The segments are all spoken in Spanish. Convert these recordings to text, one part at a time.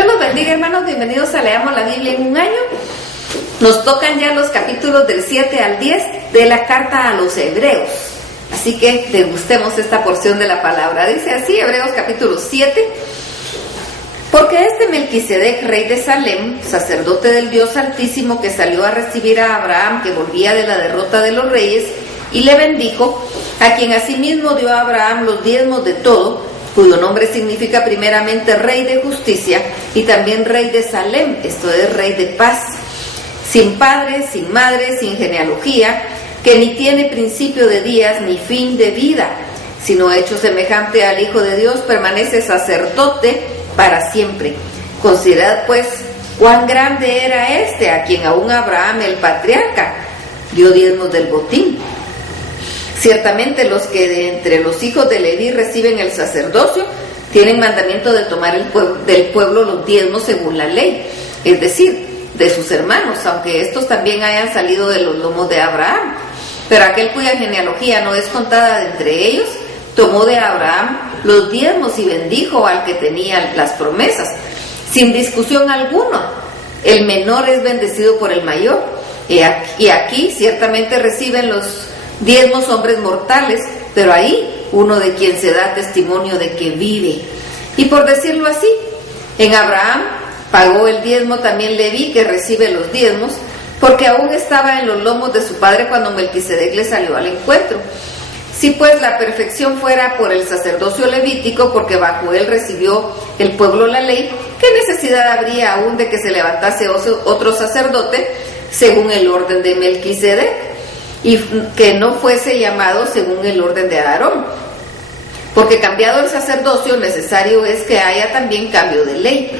Dios los bendiga, hermanos, bienvenidos a Leamos la Biblia en un año. Nos tocan ya los capítulos del 7 al 10 de la carta a los Hebreos. Así que degustemos esta porción de la palabra. Dice así, Hebreos capítulo 7. Porque Melquisedec, rey de Salem, sacerdote del Dios Altísimo, que salió a recibir a Abraham, que volvía de la derrota de los reyes, y le bendijo, a quien asimismo dio a Abraham los diezmos de todo, cuyo nombre significa primeramente rey de justicia, y también rey de Salem, esto es rey de paz, sin padre, sin madre, sin genealogía, que ni tiene principio de días ni fin de vida, sino hecho semejante al Hijo de Dios, permanece sacerdote para siempre. Considerad pues cuán grande era este, a quien aún Abraham el patriarca dio diezmos del botín. Ciertamente los que de entre los hijos de Leví reciben el sacerdocio tienen mandamiento de tomar del pueblo los diezmos según la ley, es decir, de sus hermanos, aunque estos también hayan salido de los lomos de Abraham. Pero aquel cuya genealogía no es contada de entre ellos, tomó de Abraham los diezmos y bendijo al que tenía las promesas, sin discusión alguna. El menor es bendecido por el mayor, y aquí ciertamente reciben los diezmos hombres mortales, pero ahí uno de quien se da testimonio de que vive. Y por decirlo así, en Abraham pagó el diezmo también Leví, que recibe los diezmos, porque aún estaba en los lomos de su padre cuando Melquisedec le salió al encuentro. Si pues la perfección fuera por el sacerdocio levítico, porque bajo él recibió el pueblo la ley, ¿qué necesidad habría aún de que se levantase otro sacerdote según el orden de Melquisedec, y que no fuese llamado según el orden de Aarón? Porque cambiado el sacerdocio, necesario es que haya también cambio de ley.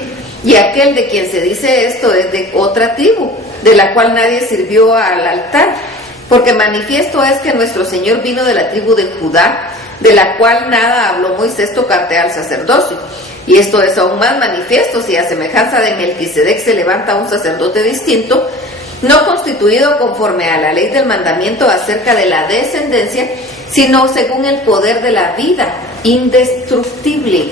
Y aquel de quien se dice esto es de otra tribu, de la cual nadie sirvió al altar. Porque manifiesto es que nuestro Señor vino de la tribu de Judá, de la cual nada habló Moisés tocante al sacerdocio. Y esto es aún más manifiesto si a semejanza de Melquisedec se levanta un sacerdote distinto, no constituido conforme a la ley del mandamiento acerca de la descendencia, sino según el poder de la vida indestructible.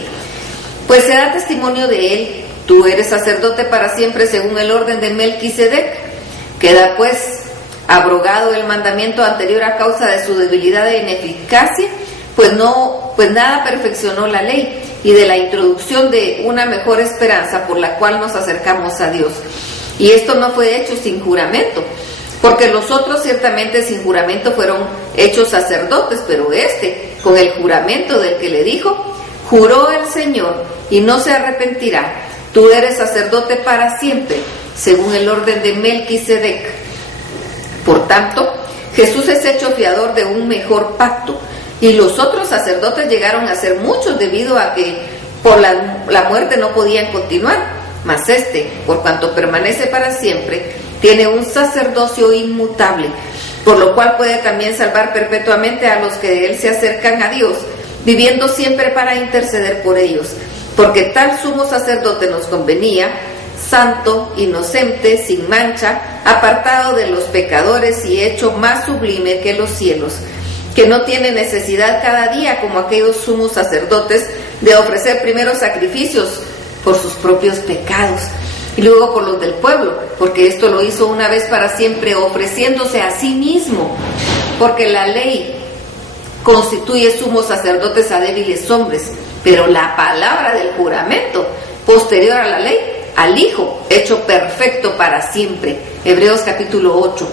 Pues se da testimonio de él: tú eres sacerdote para siempre según el orden de Melquisedec. Queda pues abrogado el mandamiento anterior a causa de su debilidad e ineficacia, pues nada perfeccionó la ley, y de la introducción de una mejor esperanza por la cual nos acercamos a Dios. Y esto no fue hecho sin juramento, porque los otros ciertamente sin juramento fueron hechos sacerdotes, pero con el juramento del que le dijo: juró el Señor y no se arrepentirá, tú eres sacerdote para siempre, según el orden de Melquisedec. Por tanto, Jesús es hecho fiador de un mejor pacto, y los otros sacerdotes llegaron a ser muchos debido a que por la muerte no podían continuar. Mas por cuanto permanece para siempre, tiene un sacerdocio inmutable, por lo cual puede también salvar perpetuamente a los que de él se acercan a Dios, viviendo siempre para interceder por ellos. Porque tal sumo sacerdote nos convenía, santo, inocente, sin mancha, apartado de los pecadores y hecho más sublime que los cielos, que no tiene necesidad cada día, como aquellos sumos sacerdotes, de ofrecer primero sacrificios por sus propios pecados y luego por los del pueblo, porque esto lo hizo una vez para siempre, ofreciéndose a sí mismo. Porque la ley constituye sumos sacerdotes a débiles hombres, pero la palabra del juramento, posterior a la ley, al Hijo, hecho perfecto para siempre. Hebreos capítulo 8.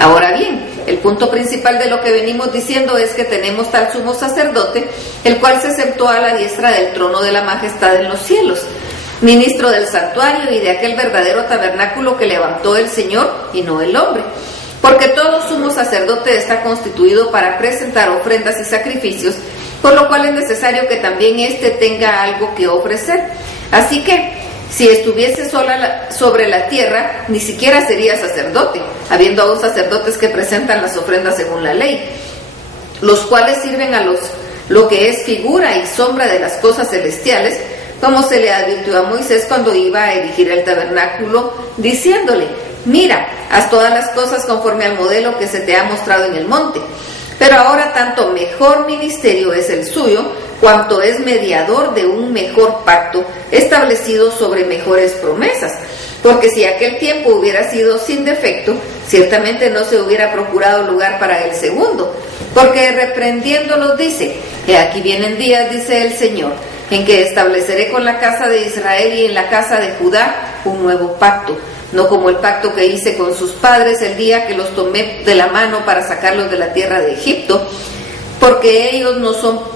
Ahora bien, el punto principal de lo que venimos diciendo es que tenemos tal sumo sacerdote, el cual se sentó a la diestra del trono de la majestad en los cielos, ministro del santuario y de aquel verdadero tabernáculo que levantó el Señor y no el hombre. Porque todo sumo sacerdote está constituido para presentar ofrendas y sacrificios, por lo cual es necesario que también éste tenga algo que ofrecer. Así que, si estuviese sola sobre la tierra, ni siquiera sería sacerdote, habiendo aún sacerdotes que presentan las ofrendas según la ley, los cuales sirven a lo que es figura y sombra de las cosas celestiales, como se le advirtió a Moisés cuando iba a erigir el tabernáculo, diciéndole: mira, haz todas las cosas conforme al modelo que se te ha mostrado en el monte. Pero ahora tanto mejor ministerio es el suyo, cuanto es mediador de un mejor pacto establecido sobre mejores promesas. Porque si aquel tiempo hubiera sido sin defecto, ciertamente no se hubiera procurado lugar para el segundo. Porque reprendiéndolos dice: He aquí vienen días, dice el Señor, en que estableceré con la casa de Israel y en la casa de Judá un nuevo pacto, no como el pacto que hice con sus padres el día que los tomé de la mano para sacarlos de la tierra de Egipto, porque ellos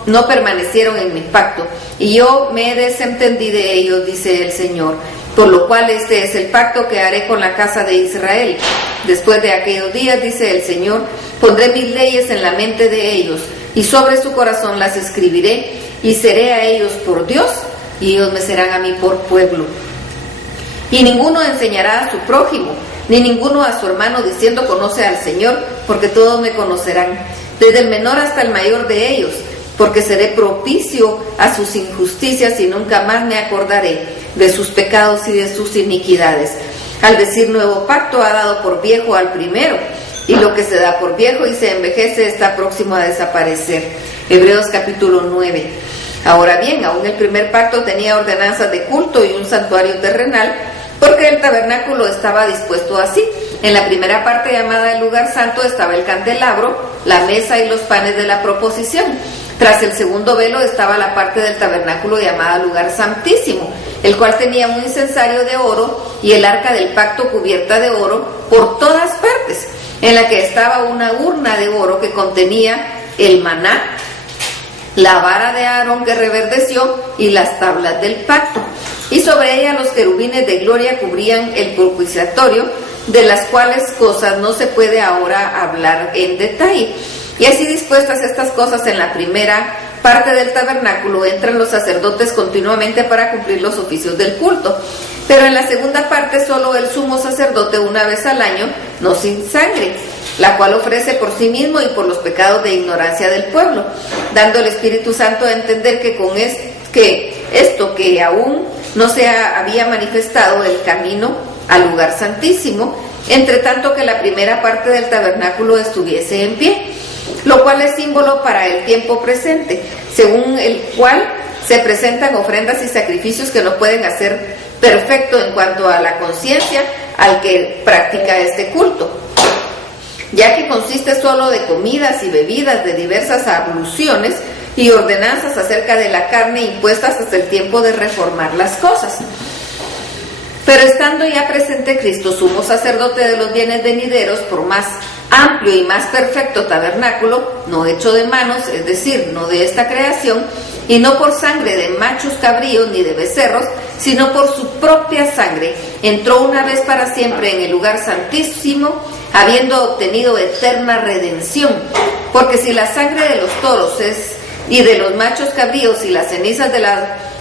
no permanecieron en mi pacto, y yo me desentendí de ellos, dice el Señor. Por lo cual este es el pacto que haré con la casa de Israel. Después de aquellos días, dice el Señor, pondré mis leyes en la mente de ellos, y sobre su corazón las escribiré, y seré a ellos por Dios, y ellos me serán a mí por pueblo. Y ninguno enseñará a su prójimo, ni ninguno a su hermano, diciendo: conoce al Señor, porque todos me conocerán, desde el menor hasta el mayor de ellos, porque seré propicio a sus injusticias y nunca más me acordaré de sus pecados y de sus iniquidades. Al decir nuevo pacto, ha dado por viejo al primero, y lo que se da por viejo y se envejece está próximo a desaparecer. Hebreos capítulo 9. Ahora bien, aún el primer pacto tenía ordenanzas de culto y un santuario terrenal, porque el tabernáculo estaba dispuesto así. En la primera parte, llamada el lugar santo, estaba el candelabro, la mesa y los panes de la proposición. Tras el segundo velo estaba la parte del tabernáculo llamada lugar santísimo, el cual tenía un incensario de oro y el arca del pacto cubierta de oro por todas partes, en la que estaba una urna de oro que contenía el maná, la vara de Aarón que reverdeció y las tablas del pacto. Y sobre ella los querubines de gloria cubrían el propiciatorio, de las cuales cosas no se puede ahora hablar en detalle. Y así dispuestas estas cosas en la primera parte del tabernáculo, entran los sacerdotes continuamente para cumplir los oficios del culto. Pero en la segunda parte solo el sumo sacerdote una vez al año, no sin sangre, la cual ofrece por sí mismo y por los pecados de ignorancia del pueblo, dando el Espíritu Santo a entender que esto que aún no se había manifestado el camino al lugar santísimo, entre tanto que la primera parte del tabernáculo estuviese en pie, lo cual es símbolo para el tiempo presente, según el cual se presentan ofrendas y sacrificios que no pueden hacer perfecto en cuanto a la conciencia al que practica este culto, ya que consiste solo de comidas y bebidas de diversas abluciones y ordenanzas acerca de la carne impuestas hasta el tiempo de reformar las cosas. Pero estando ya presente Cristo, sumo sacerdote de los bienes venideros, por más amplio y más perfecto tabernáculo, no hecho de manos, es decir, no de esta creación, y no por sangre de machos cabríos ni de becerros, sino por su propia sangre, entró una vez para siempre en el lugar santísimo, habiendo obtenido eterna redención. Porque si la sangre de los toros y de los machos cabríos y las cenizas de las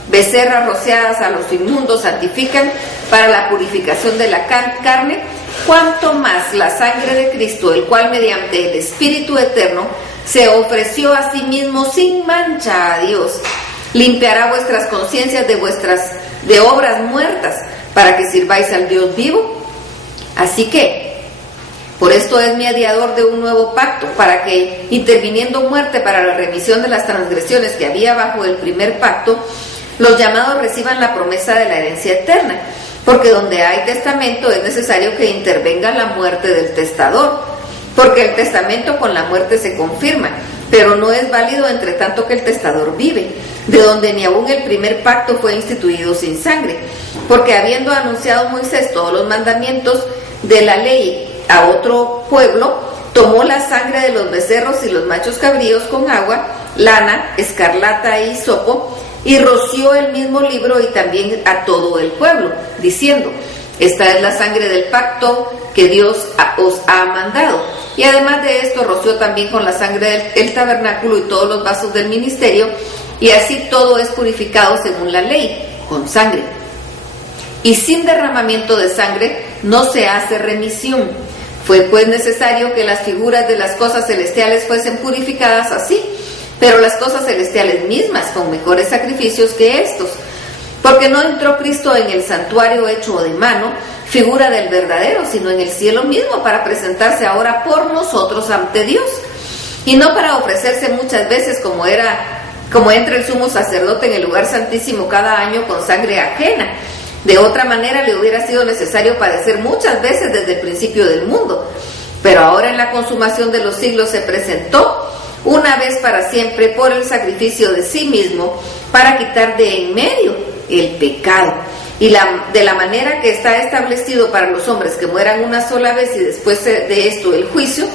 becerras rociadas a los inmundos santifican para la purificación de la carne, cuanto más la sangre de Cristo, el cual mediante el Espíritu eterno se ofreció a sí mismo sin mancha a Dios, limpiará vuestras conciencias de obras muertas, para que sirváis al Dios vivo. Así que por esto es mediador de un nuevo pacto, para que, interviniendo muerte para la remisión de las transgresiones que había bajo el primer pacto, los llamados reciban la promesa de la herencia eterna. Porque donde hay testamento es necesario que intervenga la muerte del testador, porque el testamento con la muerte se confirma, pero no es válido entre tanto que el testador vive, de donde ni aún el primer pacto fue instituido sin sangre, porque habiendo anunciado Moisés todos los mandamientos de la ley a otro pueblo, tomó la sangre de los becerros y los machos cabríos con agua, lana, escarlata e hisopo, y roció el mismo libro y también a todo el pueblo, diciendo: esta es la sangre del pacto que Dios os ha mandado. Y además de esto roció también con la sangre del tabernáculo y todos los vasos del ministerio, y así todo es purificado según la ley, con sangre. Y sin derramamiento de sangre no se hace remisión. Fue pues necesario que las figuras de las cosas celestiales fuesen purificadas así, pero las cosas celestiales mismas con mejores sacrificios que estos, porque no entró Cristo en el santuario hecho de mano, figura del verdadero, sino en el cielo mismo, para presentarse ahora por nosotros ante Dios, y no para ofrecerse muchas veces como era como entra el sumo sacerdote en el lugar santísimo cada año con sangre ajena. De otra manera le hubiera sido necesario padecer muchas veces desde el principio del mundo. Pero ahora en la consumación de los siglos se presentó una vez para siempre por el sacrificio de sí mismo para quitar de en medio el pecado. Y de la manera que está establecido para los hombres que mueran una sola vez y después de esto el juicio,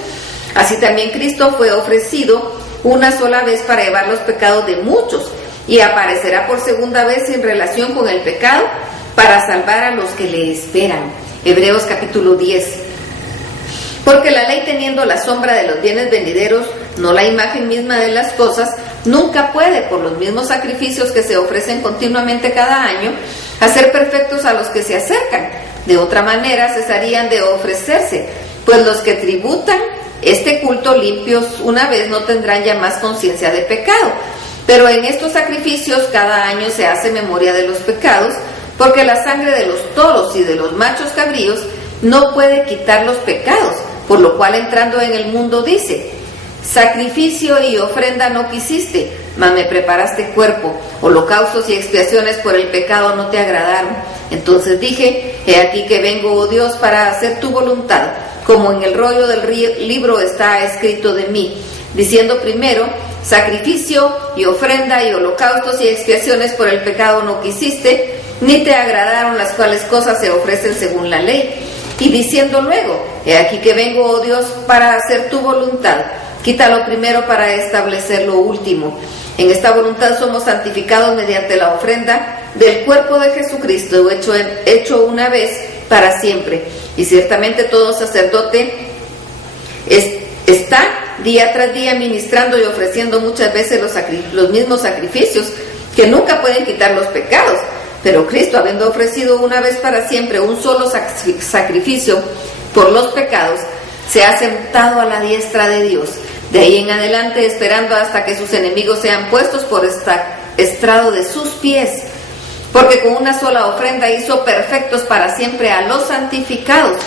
así también Cristo fue ofrecido una sola vez para llevar los pecados de muchos y aparecerá por segunda vez en relación con el pecado para salvar a los que le esperan. Hebreos capítulo 10. Porque la ley, teniendo la sombra de los bienes venideros, no la imagen misma de las cosas, nunca puede, por los mismos sacrificios que se ofrecen continuamente cada año, hacer perfectos a los que se acercan. De otra manera cesarían de ofrecerse, pues los que tributan este culto limpios una vez no tendrán ya más conciencia de pecado. Pero en estos sacrificios cada año se hace memoria de los pecados, porque la sangre de los toros y de los machos cabríos no puede quitar los pecados, por lo cual entrando en el mundo dice: sacrificio y ofrenda no quisiste, mas me preparaste cuerpo, holocaustos y expiaciones por el pecado no te agradaron. Entonces dije: he aquí que vengo, oh Dios, para hacer tu voluntad, como en el rollo del libro está escrito de mí, diciendo primero: sacrificio y ofrenda y holocaustos y expiaciones por el pecado no quisiste, ni te agradaron, las cuales cosas se ofrecen según la ley. Y diciendo luego: he aquí que vengo, oh Dios, para hacer tu voluntad, quita lo primero para establecer lo último. En esta voluntad somos santificados mediante la ofrenda del cuerpo de Jesucristo, hecho una vez para siempre. Y ciertamente todo sacerdote está día tras día ministrando y ofreciendo muchas veces los mismos sacrificios que nunca pueden quitar los pecados. Pero Cristo, habiendo ofrecido una vez para siempre un solo sacrificio por los pecados, se ha sentado a la diestra de Dios. De ahí en adelante, esperando hasta que sus enemigos sean puestos por estrado de sus pies. Porque con una sola ofrenda hizo perfectos para siempre a los santificados.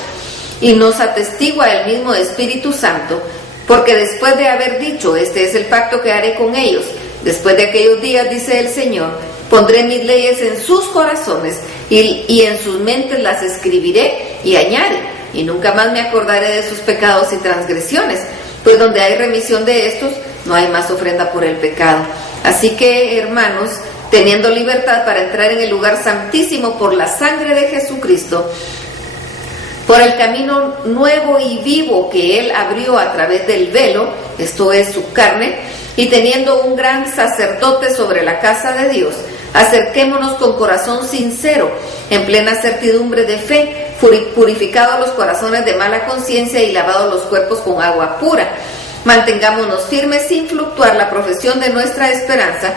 Y nos atestigua el mismo Espíritu Santo. Porque después de haber dicho: este es el pacto que haré con ellos, después de aquellos días, dice el Señor, pondré mis leyes en sus corazones y en sus mentes las escribiré. Y añade: y nunca más me acordaré de sus pecados y transgresiones, pues donde hay remisión de estos, no hay más ofrenda por el pecado. Así que, hermanos, teniendo libertad para entrar en el lugar santísimo por la sangre de Jesucristo, por el camino nuevo y vivo que Él abrió a través del velo, esto es su carne, y teniendo un gran sacerdote sobre la casa de Dios, acerquémonos con corazón sincero, en plena certidumbre de fe, purificados los corazones de mala conciencia y lavados los cuerpos con agua pura. Mantengámonos firmes sin fluctuar la profesión de nuestra esperanza,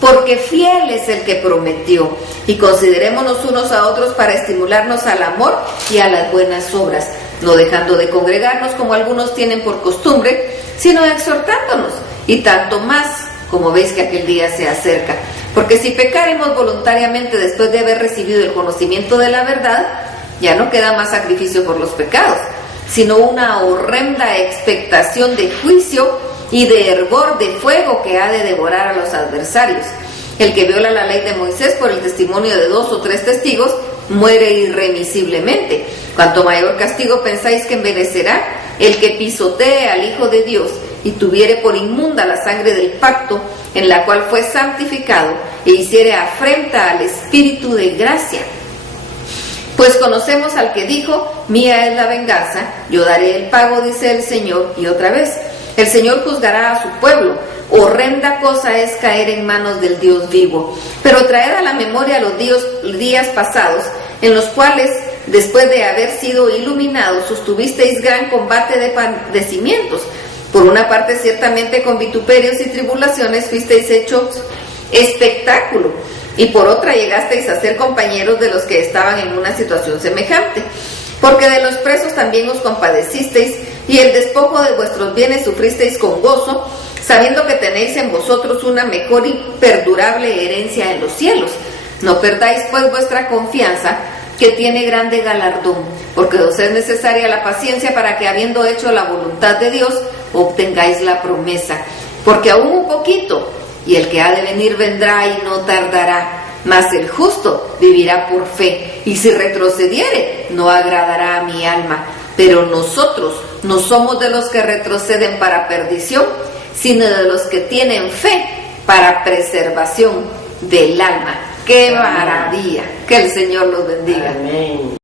porque fiel es el que prometió. Y considerémonos unos a otros para estimularnos al amor y a las buenas obras, no dejando de congregarnos como algunos tienen por costumbre, sino exhortándonos, y tanto más como veis que aquel día se acerca. Porque si pecaremos voluntariamente después de haber recibido el conocimiento de la verdad, ya no queda más sacrificio por los pecados, sino una horrenda expectación de juicio y de hervor de fuego que ha de devorar a los adversarios. El que viola la ley de Moisés por el testimonio de 2 o 3 testigos muere irremisiblemente. Cuanto mayor castigo pensáis que merecerá el que pisotee al Hijo de Dios y tuviere por inmunda la sangre del pacto en la cual fue santificado e hiciere afrenta al Espíritu de gracia. Pues conocemos al que dijo: mía es la venganza, yo daré el pago, dice el Señor. Y otra vez, el Señor juzgará a su pueblo. Horrenda cosa es caer en manos del Dios vivo. Pero traed a la memoria los días pasados, en los cuales, después de haber sido iluminados, sostuvisteis gran combate de padecimientos. Por una parte, ciertamente con vituperios y tribulaciones fuisteis hechos espectáculo, y por otra llegasteis a ser compañeros de los que estaban en una situación semejante. Porque de los presos también os compadecisteis, y el despojo de vuestros bienes sufristeis con gozo, sabiendo que tenéis en vosotros una mejor y perdurable herencia en los cielos. No perdáis pues vuestra confianza, que tiene grande galardón, porque os es necesaria la paciencia para que, habiendo hecho la voluntad de Dios, obtengáis la promesa. Porque aún un poquito, y el que ha de venir vendrá y no tardará. Mas el justo vivirá por fe, y si retrocediere, no agradará a mi alma. Pero nosotros no somos de los que retroceden para perdición, sino de los que tienen fe para preservación del alma. ¡Qué maravilla! Que el Señor los bendiga. Amén.